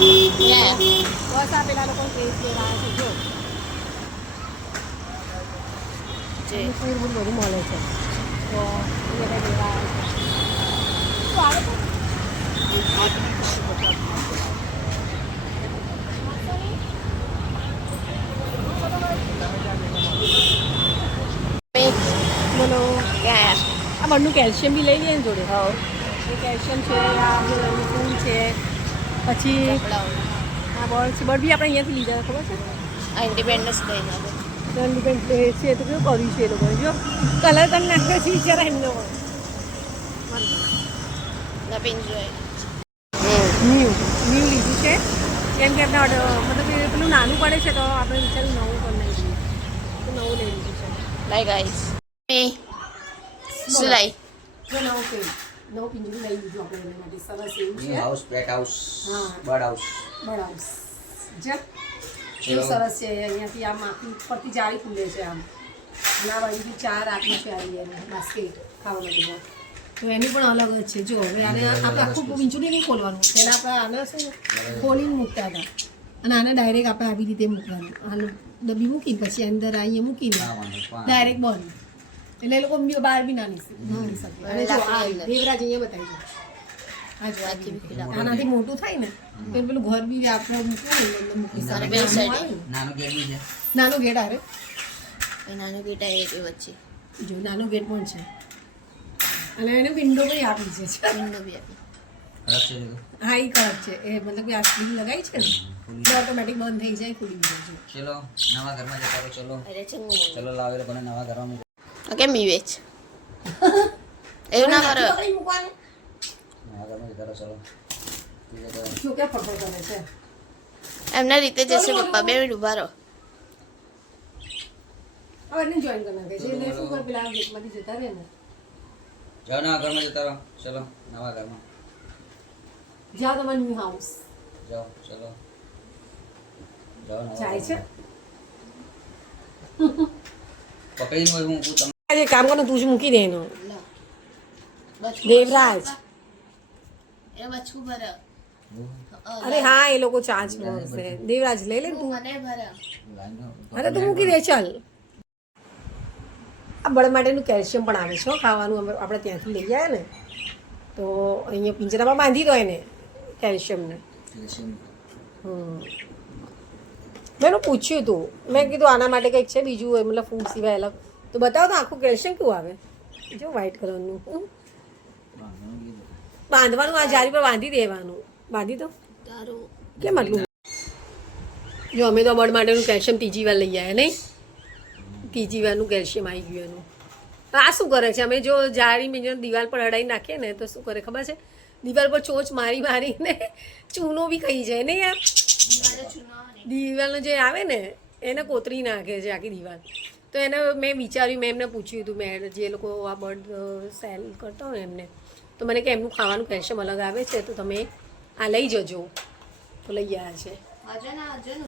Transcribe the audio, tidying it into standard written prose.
બસ આ પેલા લોકો કેસ લેવા છે જો બધું મળે છે તો એ બધા લેવા આવે છે બોલો આ બંનું કેલ્શિયમ બી લઈ લઈએ ને જોડે એ કેલ્શિયમ છે આ ફૂલ છે પછી આ બળ છે બળ બી આપણે અહીંયાથી લીધા ખબર છે ઇન્ડિપેન્ડન્સ ડે ઇન્ડિપેન્ડન્સ ડે છે તો કેવું કર્યું છે એ લોકોએ જો કલર તમે નાખ્યો છે વિચારા એમનો ન્યૂ લીધું છે કેમ કે આપણે મતલબ એ પેલું નાનું પડે છે તો આપણે વિચાર્યું નવું પણ નહીં લઈએ તો નવું લઈ લીધું છે લાઈ ગાઈસ શું લાઈ નવું પિંજરું લઈ લીધું આપણે એના માટે સરસ એવું છે હાઉસ પેટ હાઉસ હા બર્ડ હાઉસ કેવું સરસ છે અહીંયાથી આમ આખી ઉપરથી જાળી ખુલે છે આમ અને આ બાજુથી 4 આટલું છે આવી એને બાસ્કેટ ખાવા માટે તો એની પણ અલગ જ છે જો હવે આને આપણે આખું પિંજરું નહીં ખોલવાનું પહેલાં આપણે આને શું ખોલીને મૂકતા હતા અને આને ડાયરેક્ટ આપણે આવી રીતે મૂકવાનું આનું ડબ્બી મૂકીને પછી અંદર અહીંયા મૂકીને ડાયરેક્ટ બંધ એટલે એ લોકો બહાર બી ના નીકળી શકે અને જો આ દેવરાજ અહીંયા બતાવી દો આનાથી મોટું થાય ને તો પેલું ઘર બી આપણે મૂકી નાનો ગેટ આવે નાનો ગેટ આવે એ વચ્ચે જો નાનો ગેટ પણ છે અને એને વિન્ડો બી આપી છે વિન્ડો બી આપી હા એ કડક છે એ મતલબ કે આ સ્ક્રીન લગાવી છે ને તો ઓટોમેટિક બંધ થઈ જાય ખુલી જાય ચલો નવા ઘરમાં જતા રહો ચલો અરે ચંગુ ચલો લાવે લોકોને નવા ઘરમાં કેમ બી વેચ એવું ના કરો નવા ઘરમાં જતા રહો ચલો શું કે ફટફટ કરે છે એમના રીતે જશે પપ્પા 2 મિનિટ ઉભા રહો હવે એને જોઈન કરી નાખે છે એટલે શું કરે પેલા ગેટમાંથી જતા રહે ને જાઓ નવા ઘરમાં જતા રહો ચલો નવા ઘરમાં જાઓ તમારું ન્યૂ હાઉસ જાઓ ચલો જાઓ નવા જાય છે પકડીને હોય હું તમને આજે કામ કરો તું જ મૂકી દે એનો દેવરાજ એ બચકું ભરે અરે હા એ લોકો ચાર્જ મળશે દેવરાજ લઈ લે તું મને ભરે અરે તું મૂકી દે ચાલ આ બળ માટેનું કેલ્શિયમ પણ આવે છે ખાવાનું આપણે ત્યાંથી લઈ જાય ને તો અહીંયા પિંજરામાં બાંધી દો એને કેલ્શિયમને મેં એનું પૂછ્યું હતું મેં કીધું આના માટે કંઈક છે બીજું હોય મતલબ ફૂડ સિવાય અલગ તો બતાવો તો આખું કેલ્શિયમ કેવું આવે જો વ્હાઈટ કલરનું બાંધવાનું આ જારી પર બાંધી દેવાનું બાંધી દો તારું કેમ આટલું જો અમે તો બળ માટેનું કેલ્શિયમ ત્રીજી વાર લઈ આવ્યા નહીં ત્રીજી વારનું કેલ્શિયમ આવી ગયું એનું આ શું કરે છે અમે જો જાળી મેં દિવાલ પર અડાઈ નાખીએ ને તો શું કરે ખબર છે દિવાલ પર ચોચ મારીને ચૂનો બી ખાઈ જાય ને યાર દિવાલનો જે આવે ને એને કોતરી નાખે છે આખી દિવાલ તો એને મેં વિચાર્યું મેં એમને પૂછ્યું હતું મેં જે લોકો આ બર્ડ સેલ કરતા હોય એમને તો મને કે એમનું ખાવાનું કેલ્શિયમ અલગ આવે છે તો તમે આ લઈ જજો તો લઈ આવ્યા છે